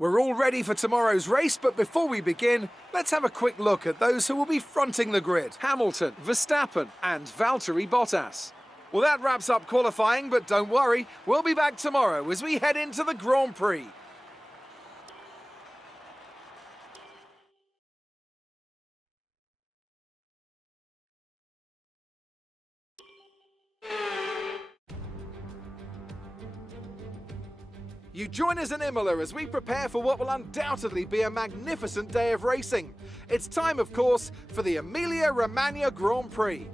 We're all ready for tomorrow's race, but before we begin, let's have a quick look at those who will be fronting the grid. Hamilton, Verstappen and Valtteri Bottas. Well, that wraps up qualifying, but don't worry, we'll be back tomorrow as we head into the Grand Prix. You join us in Imola as we prepare for what will undoubtedly be a magnificent day of racing. It's time, of course, for the Emilia-Romagna Grand Prix.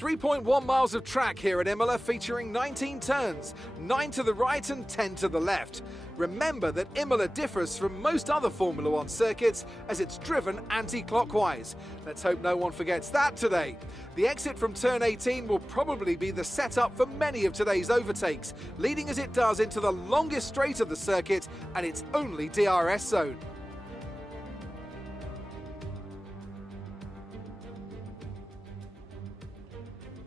.1 miles of track here at Imola, featuring 19 turns, 9 to the right and 10 to the left. Remember that Imola differs from most other Formula One circuits as it's driven anti-clockwise. Let's hope no one forgets that today. The exit from turn 18 will probably be the setup for many of today's overtakes, leading as it does into the longest straight of the circuit and its only DRS zone.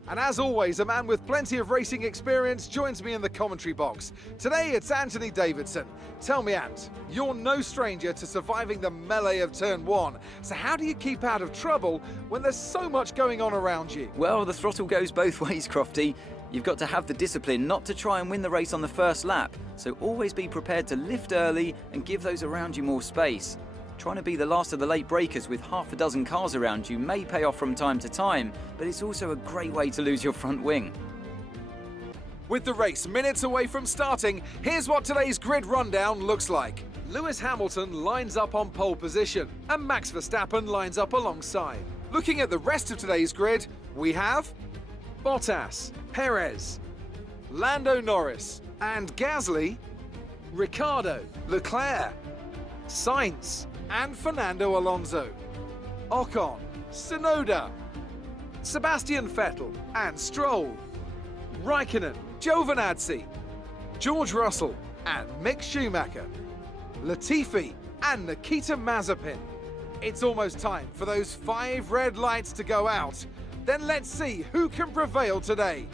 And as always, a man with plenty of racing experience joins me in the commentary box. Today it's Anthony Davidson. Tell me, Ant, you're no stranger to surviving the melee of turn 1. So how do you keep out of trouble when there's so much going on around you? Well, the throttle goes both ways, Crofty. You've got to have the discipline not to try and win the race on the first lap. So always be prepared to lift early and give those around you more space. Trying to be the last of the late breakers with half a dozen cars around you may pay off from time to time, but it's also a great way to lose your front wing. With the race minutes away from starting, here's what today's grid rundown looks like. Lewis Hamilton lines up on pole position, and Max Verstappen lines up alongside. Looking at the rest of today's grid, we have Bottas, Perez, Lando Norris, and Gasly, Ricciardo, Leclerc, Sainz, and Fernando Alonso, Ocon, Tsunoda, Sebastian Vettel and Stroll, Raikkonen, Giovinazzi, George Russell and Mick Schumacher, Latifi and Nikita Mazepin. It's almost time for those 5 red lights to go out. Then let's see who can prevail today.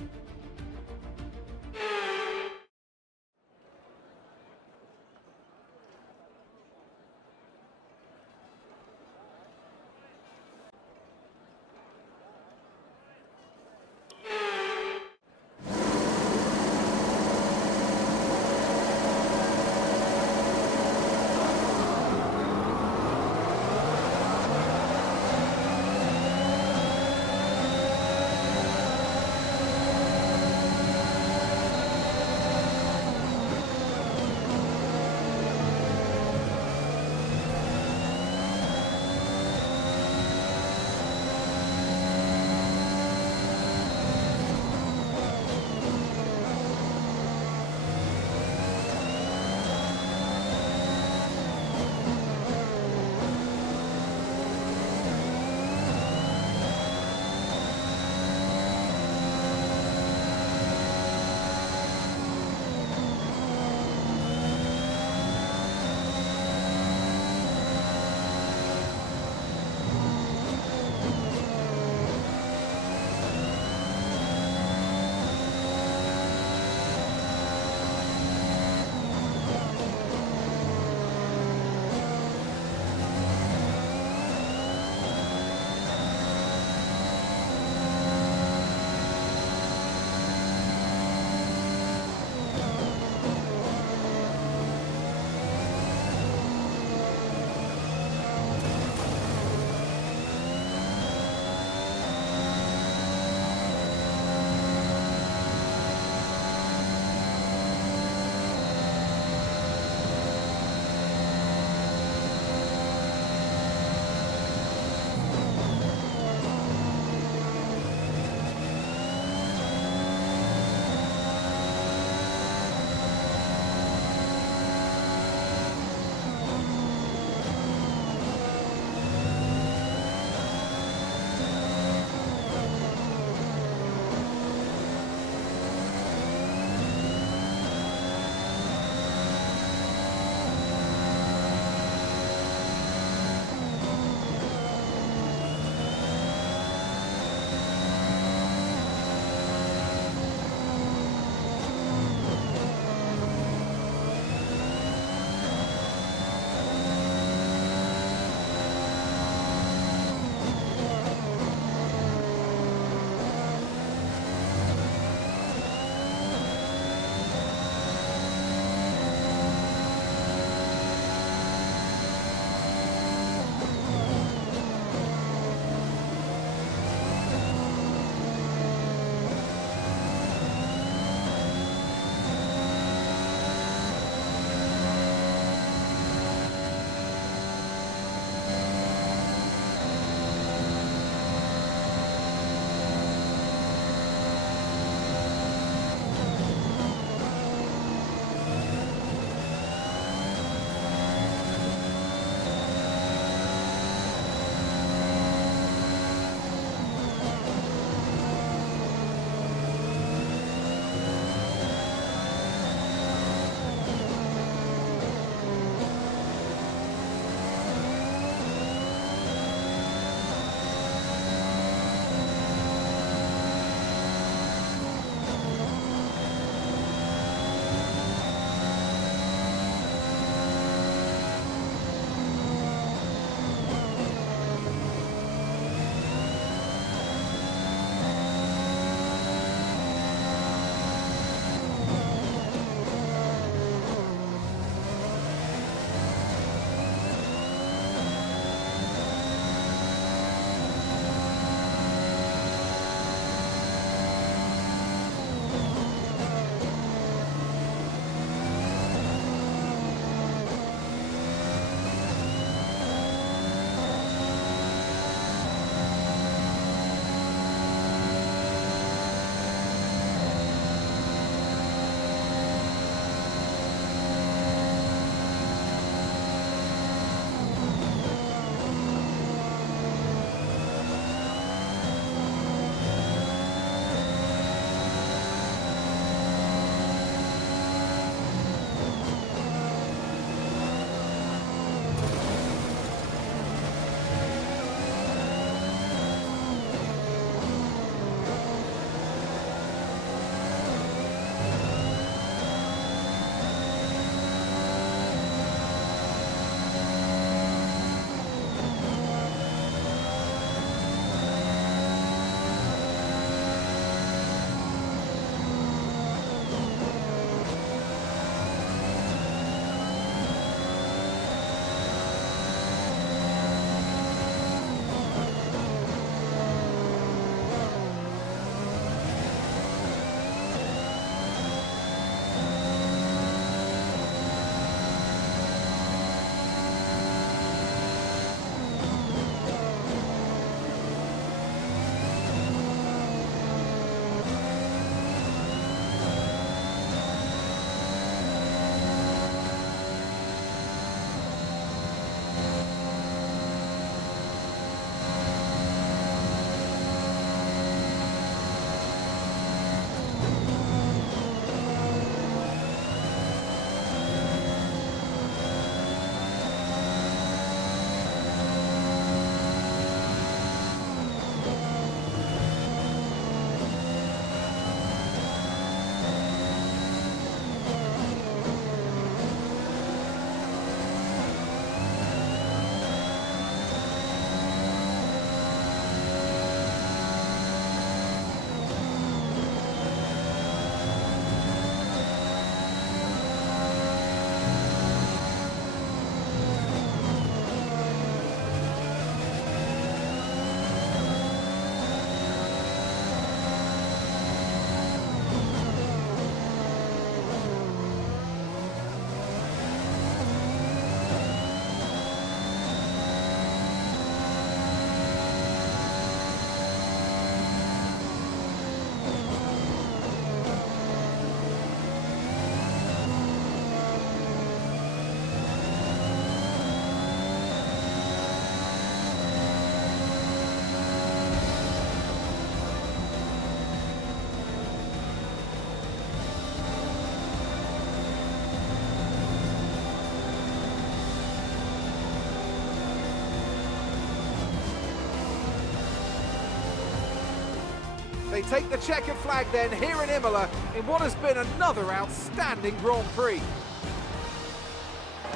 they take the checkered flag then here in Imola in what has been another outstanding Grand Prix.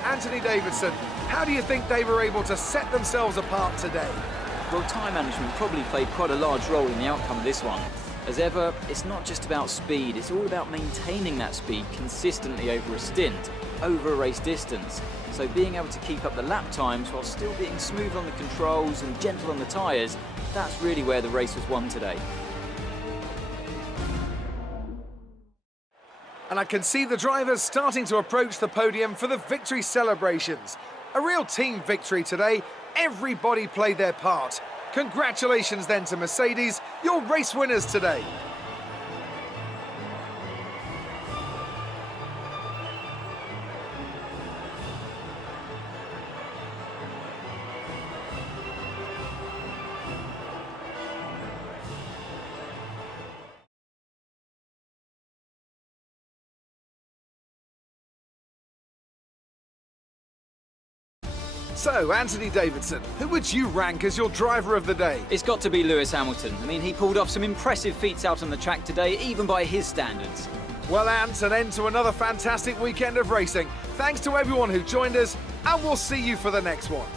Anthony Davidson, how do you think they were able to set themselves apart today? Well, time management probably played quite a large role in the outcome of this one. As ever, it's not just about speed, it's all about maintaining that speed consistently over a stint, over a race distance. So being able to keep up the lap times while still being smooth on the controls and gentle on the tyres, that's really where the race was won today. And I can see the drivers starting to approach the podium for the victory celebrations. A real team victory today. Everybody played their part. Congratulations then to Mercedes, your race winners today. So, Anthony Davidson, who would you rank as your driver of the day? It's got to be Lewis Hamilton. I mean, he pulled off some impressive feats out on the track today, even by his standards. Well, Ant, an end to another fantastic weekend of racing. Thanks to everyone who joined us, and we'll see you for the next one.